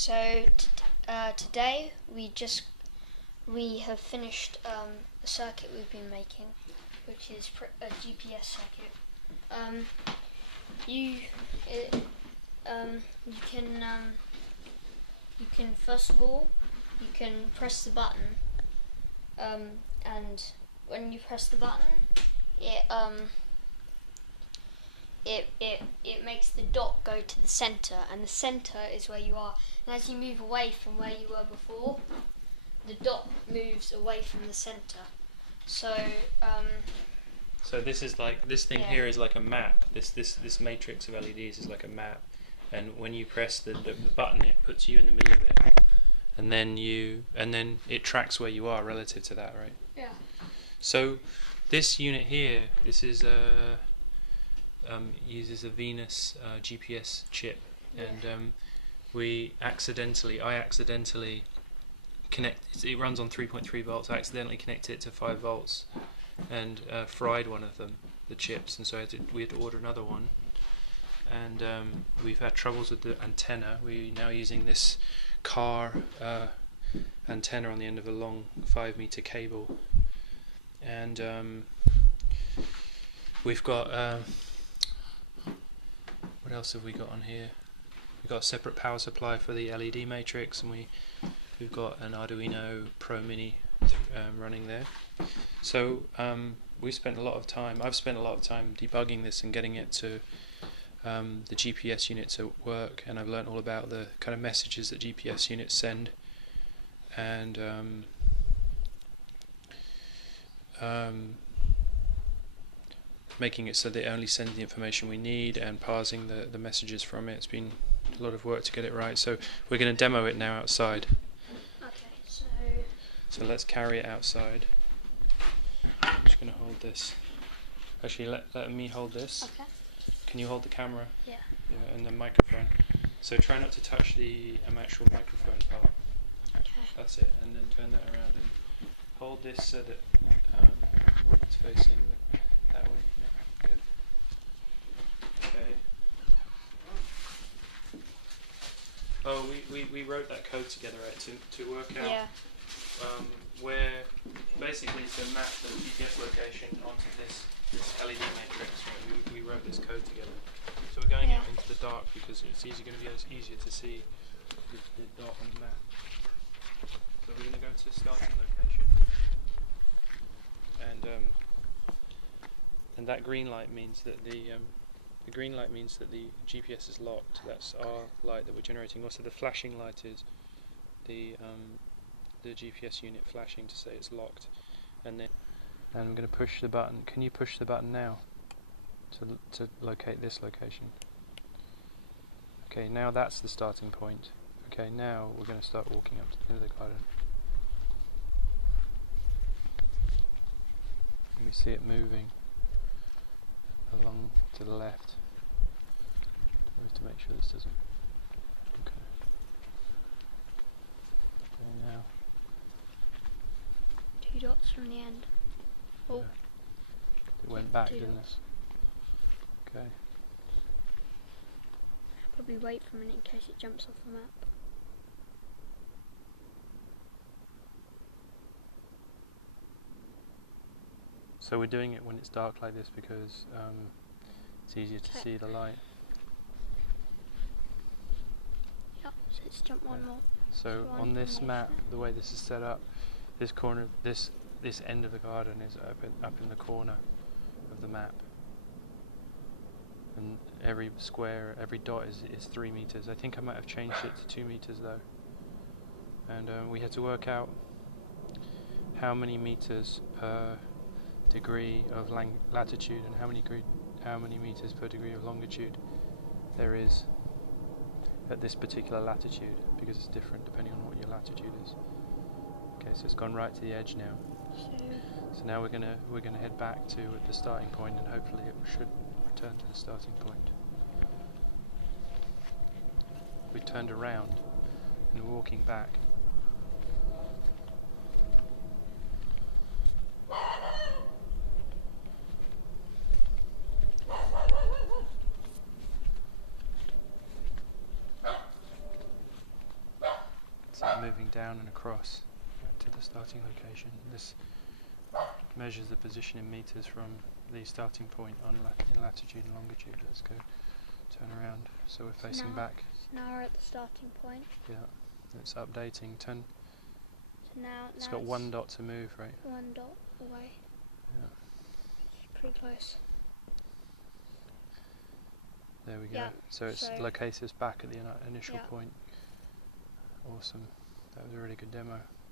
So today we have finished a circuit we've been making, which is a GPS circuit. You can first of all you can press the button, and when you press the button, it makes the dot go to the center, and the center is where you are. And as you move away from where you were before, the dot moves away from the center. So this is like this thing here is like a map. This matrix of LEDs is like a map, and when you press the button, it puts you in the middle of it, and then it tracks where you are relative to that, right? Yeah. So this unit here, this is uses a Venus GPS chip, and I accidentally connect. It runs on 3.3 volts. I accidentally connected it to 5 volts, and fried one of them, the chips, and so we had to order another one. And we've had troubles with the antenna. We're now using this car antenna on the end of a long 5-meter cable, and we've got what else have we got on here? We've got a separate power supply for the LED matrix, and we've got an Arduino Pro Mini running there. So I've spent a lot of time debugging this and getting it to the GPS unit to work, and I've learned all about the kind of messages that GPS units send, and making it so they only send the information we need, and parsing the messages from it. It's been a lot of work to get it right, so we're going to demo it now outside. Okay, so let's carry it outside. I'm just going to hold this. Actually, let me hold this. Okay. Can you hold the camera? Yeah. Yeah, and the microphone. So try not to touch the actual microphone part. Okay. That's it, and then turn that around and hold this so that it's facing that way. Yeah, good. Okay. Oh, we wrote that code together, right, to work out where basically to map the GPS location onto this LED matrix. Right? We wrote this code together. So we're going out into the dark because it's going to be easier to see the dot on the map. So we're going to go to the starting location, and that green light means that the GPS is locked. That's our light that we're generating. Also, the flashing light is the GPS unit flashing to say it's locked. And I'm going to push the button. Can you push the button now to locate this location? Okay, now that's the starting point. Okay, now we're going to start walking up to the end of the garden. And we see it moving along to the left. We have to make sure this doesn't. Okay. Okay, now. 2 dots from the end. Oh. Yeah. It went back, 2 didn't dots. it? Okay. Probably wait for a minute in case it jumps off the map. So we're doing it when it's dark like this because it's easier to see the light. Yep, so let's jump one more. So on this map, the way this is set up, this corner, this end of the garden is up in the corner of the map, and every square, every dot is 3 meters. I think I might have changed it to 2 meters though, and we had to work out how many meters per degree of latitude and how many meters per degree of longitude there is at this particular latitude, because it's different depending on what your latitude is. Okay, so it's gone right to the edge now. So now we're gonna head back to the starting point, and hopefully it should return to the starting point. We turned around and we're walking back. moving down and across to the starting location. This measures the position in meters from the starting point on in latitude and longitude. Let's go turn around so we're facing back. Now we're at the starting point. Yeah, it's updating. Turn. So now It's got one dot to move, right? One dot away. Yeah. It's pretty close. There we go. Yeah, So it's so located us back at the initial yeah. point. Awesome. That was a really good demo.